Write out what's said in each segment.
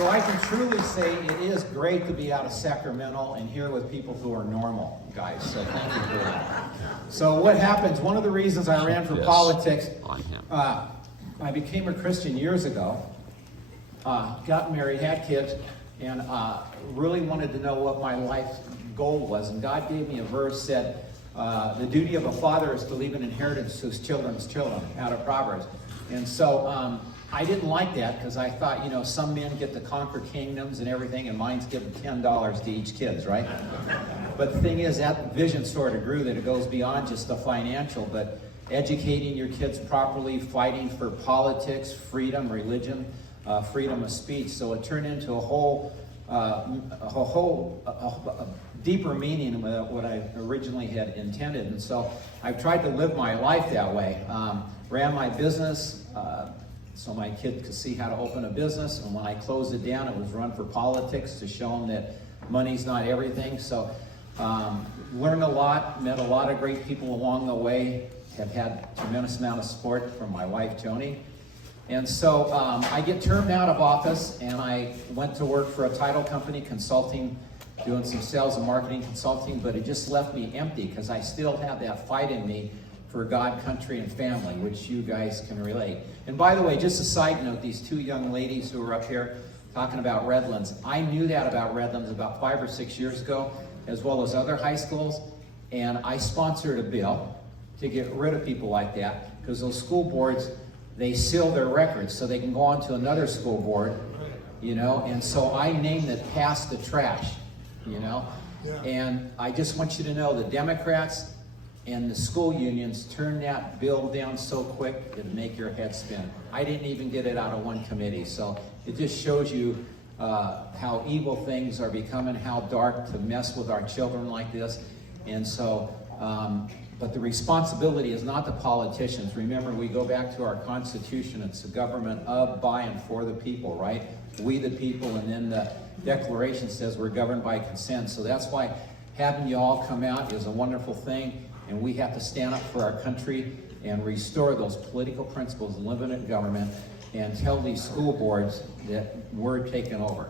So I can truly say it is great to be out of Sacramento and here with people who are normal, guys. So thank you for that. So what happens, one of the reasons I ran for politics, I became a Christian years ago, got married, had kids, and really wanted to know what my life goal was. And God gave me a verse that the duty of a father is to leave an inheritance to his children's children, out of Proverbs. And so I didn't like that because I thought, you know, some men get to conquer kingdoms and everything, and mine's given $10 to each kid, right? But the thing is, that vision sort of grew, that it goes beyond just the financial, but educating your kids properly, fighting for politics, freedom, religion, freedom of speech. So it turned into a whole deeper meaning than what I originally had intended. And so I've tried to live my life that way. Ran my business so my kid could see how to open a business, and when I closed it down, it was run for politics to show them that money's not everything. So learned a lot, met a lot of great people along the way, have had a tremendous amount of support from my wife, Joni. And so I get termed out of office, and I went to work for a title company, consulting, doing some sales and marketing consulting, but it just left me empty because I still have that fight in me for God, country, and family, which you guys can relate. And by the way, just a side note, these two young ladies who are up here talking about Redlands, I knew that about Redlands about 5 or 6 years ago, as well as other high schools, and I sponsored a bill to get rid of people like that, because those school boards, they seal their records so they can go on to another school board, you know, and so I named it Pass the Trash, you know. And I just want you to know the Democrats and the school unions turned that bill down so quick it'd make your head spin. I didn't even get it out of one committee, so it just shows you how evil things are becoming, how dark to mess with our children like this. And so, but the responsibility is not the politicians. Remember, we go back to our Constitution. It's the government of, by, and for the people, right? We the people, and then the Declaration says we're governed by consent. So that's why having you all come out is a wonderful thing, and we have to stand up for our country and restore those political principles of limited government and tell these school boards that we're taking over.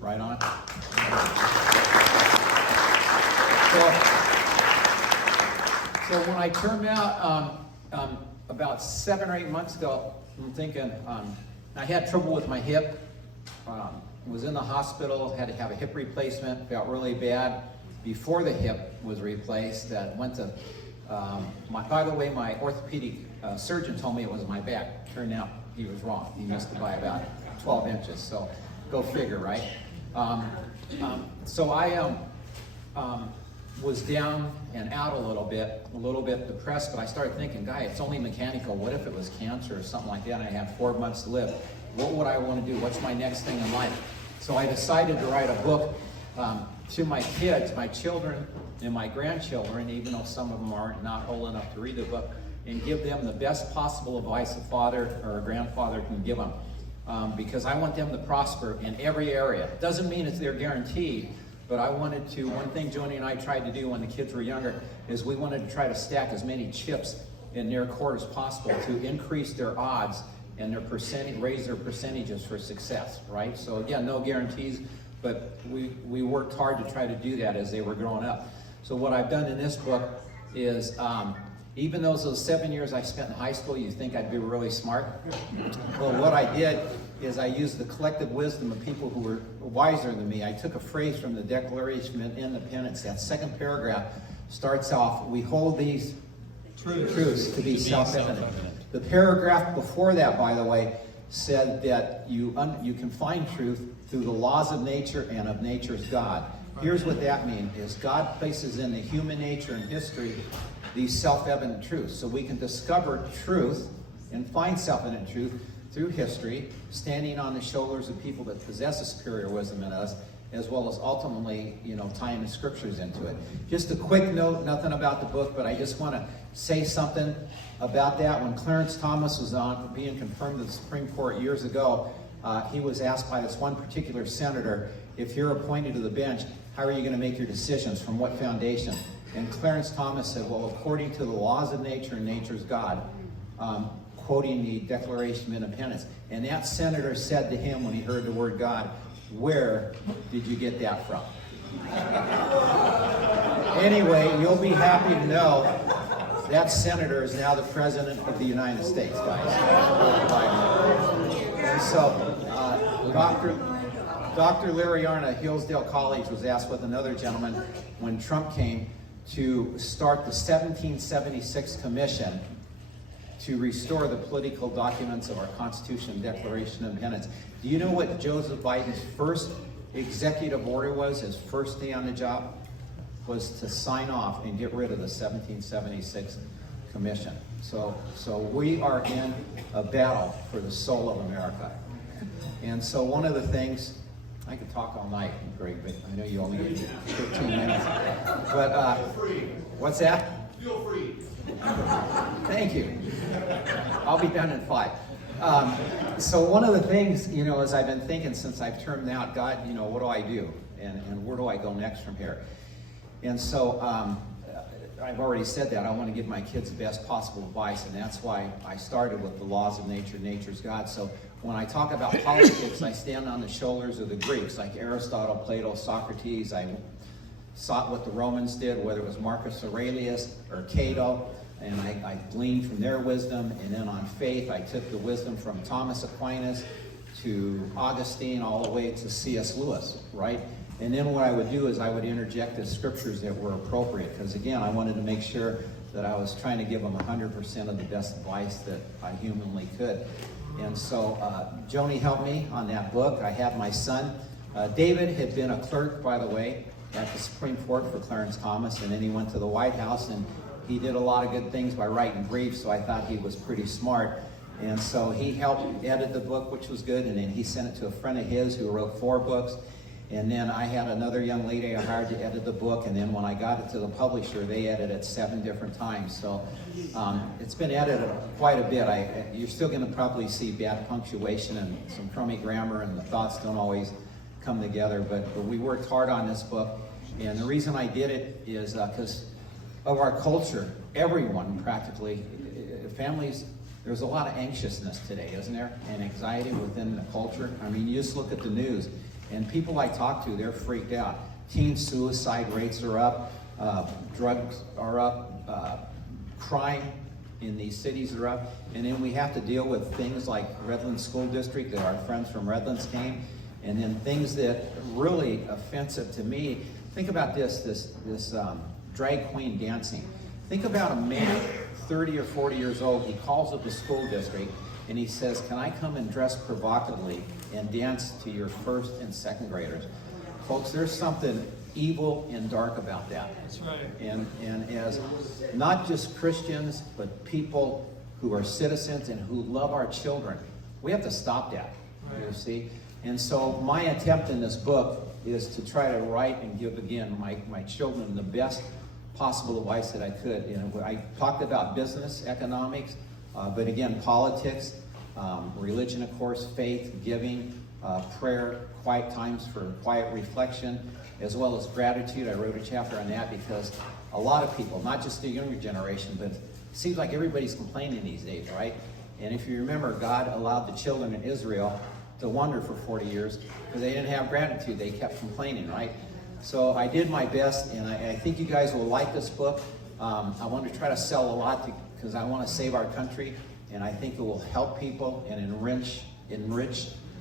Right on? So when I turned out about 7 or 8 months ago, I'm thinking, I had trouble with my hip, was in the hospital, had to have a hip replacement, felt really bad. Before the hip was replaced, went to, by the way, my orthopedic surgeon told me it was my back. Turned out he was wrong. He missed it by about 12 inches, so go figure, right? So I was down and out a little bit depressed, but I started thinking, guy, it's only mechanical. What if it was cancer or something like that, and I had 4 months to live? What would I want to do? What's my next thing in life? So I decided to write a book to my kids, my children, and my grandchildren, even though some of them are not old enough to read the book, and give them the best possible advice a father or a grandfather can give them. Because I want them to prosper in every area. It doesn't mean it's their guarantee, but I wanted to, one thing Joni and I tried to do when the kids were younger is we wanted to try to stack as many chips in their court as possible to increase their odds and their percentage, raise their percentages for success, right? So again, no guarantees, but we worked hard to try to do that as they were growing up. So what I've done in this book is, even those 7 years I spent in high school, you think I'd be really smart? Well, what I did is I used the collective wisdom of people who were wiser than me. I took a phrase from the Declaration of Independence. That second paragraph starts off, we hold these truths to be self-evident. The paragraph before that, by the way, said that you can find truth through the laws of nature and of nature's God. Here's what that means, is God places in the human nature and history these self-evident truths. So we can discover truth and find self-evident truth through history, standing on the shoulders of people that possess a superior wisdom in us, as well as ultimately, tying the scriptures into it. Just a quick note, nothing about the book, but I just want to say something about that. When Clarence Thomas was on being confirmed to the Supreme Court years ago, he was asked by this one particular senator, if you're appointed to the bench, how are you going to make your decisions? From what foundation? And Clarence Thomas said, well, according to the laws of nature and nature's God, quoting the Declaration of Independence. And that senator said to him when he heard the word God, "Where did you get that from?" Anyway, you'll be happy to know that senator is now the President of the United States, guys. And so, Dr. Larry Arnn at Hillsdale College was asked with another gentleman when Trump came to start the 1776 Commission to restore the political documents of our Constitution and Declaration of Independence. Do you know what Joseph Biden's first executive order was, his first day on the job? Was to sign off and get rid of the 1776 Commission. So we are in a battle for the soul of America. And so one of the things, I could talk all night, Greg, but I know you only get 15 minutes. But what's that? Feel free. Thank you. I'll be done in 5. So one of the things, as I've been thinking since I've turned out, God, what do I do? And where do I go next from here? And so I've already said that. I want to give my kids the best possible advice, and that's why I started with the laws of nature, nature's God. So when I talk about politics, I stand on the shoulders of the Greeks, like Aristotle, Plato, Socrates. I saw what the Romans did, whether it was Marcus Aurelius or Cato, and I gleaned from their wisdom. And then on faith, I took the wisdom from Thomas Aquinas to Augustine all the way to C.S. Lewis, right? And then what I would do is I would interject the scriptures that were appropriate, because again, I wanted to make sure that I was trying to give them 100% of the best advice that I humanly could. And so Joni helped me on that book. I have my son. David had been a clerk, by the way, at the Supreme Court for Clarence Thomas, and then he went to the White House, and he did a lot of good things by writing briefs, so I thought he was pretty smart. And so he helped edit the book, which was good, and then he sent it to a friend of his who wrote 4 books. And then I had another young lady I hired to edit the book, and then when I got it to the publisher, they edited it 7 different times. So it's been edited quite a bit. You're still going to probably see bad punctuation and some crummy grammar, and the thoughts don't always come together. But we worked hard on this book, and the reason I did it is because of our culture. Everyone practically, families, there's a lot of anxiousness today, isn't there? And anxiety within the culture. I mean, you just look at the news. And people I talk to, they're freaked out. Teen suicide rates are up, drugs are up, crime in these cities are up. And then we have to deal with things like Redlands School District, that our friends from Redlands came. And then things that really offensive to me. Think about this drag queen dancing. Think about a man, 30 or 40 years old, he calls up the school district and he says, "Can I come and dress provocatively and dance to your 1st and 2nd graders?" Folks, there's something evil and dark about that. That's right. And as not just Christians, but people who are citizens and who love our children, we have to stop that, right. You see? And so my attempt in this book is to try to write and give, again, my children the best possible advice that I could. I talked about business, economics, but again, politics, religion, of course, faith, giving, prayer, quiet times for quiet reflection, as well as gratitude. I wrote a chapter on that because a lot of people, not just the younger generation, but it seems like everybody's complaining these days, right? And if you remember, God allowed the children in Israel to wander for 40 years because they didn't have gratitude. They kept complaining, right? So I did my best, and I think you guys will like this book. I want to try to sell a lot because I want to save our country, and I think it will help people and enrich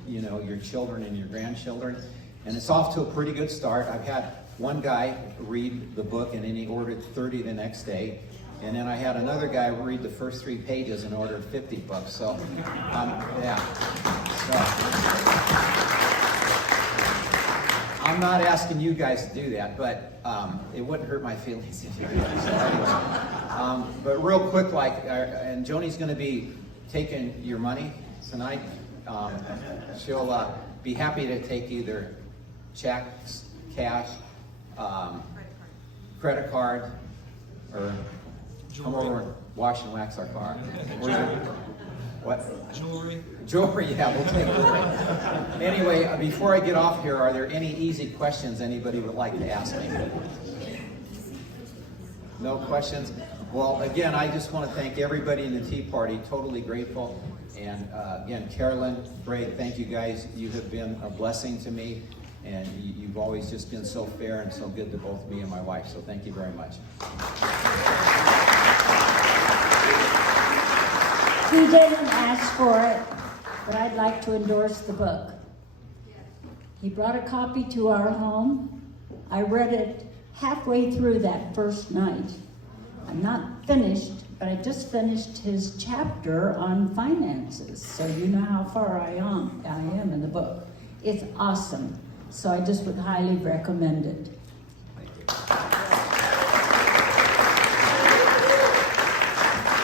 your children and your grandchildren. And it's off to a pretty good start. I've had one guy read the book, and then he ordered 30 the next day. And then I had another guy read the first 3 pages and ordered 50 books. So, yeah. So, I'm not asking you guys to do that, but it wouldn't hurt my feelings if you did. So anyway, but real quick, and Joni's going to be taking your money tonight. She'll be happy to take either checks, cash, credit card, or come over and wash and wax our car. What? Jewelry. Jewelry, yeah, we'll take jewelry. Anyway, before I get off here, are there any easy questions anybody would like to ask me? No questions? Well, again, I just want to thank everybody in the Tea Party. Totally grateful. And again, Carolyn, Greg, thank you guys. You have been a blessing to me. And you've always just been so fair and so good to both me and my wife. So thank you very much. He didn't ask for it, but I'd like to endorse the book. He brought a copy to our home. I read it halfway through that first night. I'm not finished, but I just finished his chapter on finances, so you know how far I am in the book. It's awesome, so I just would highly recommend it.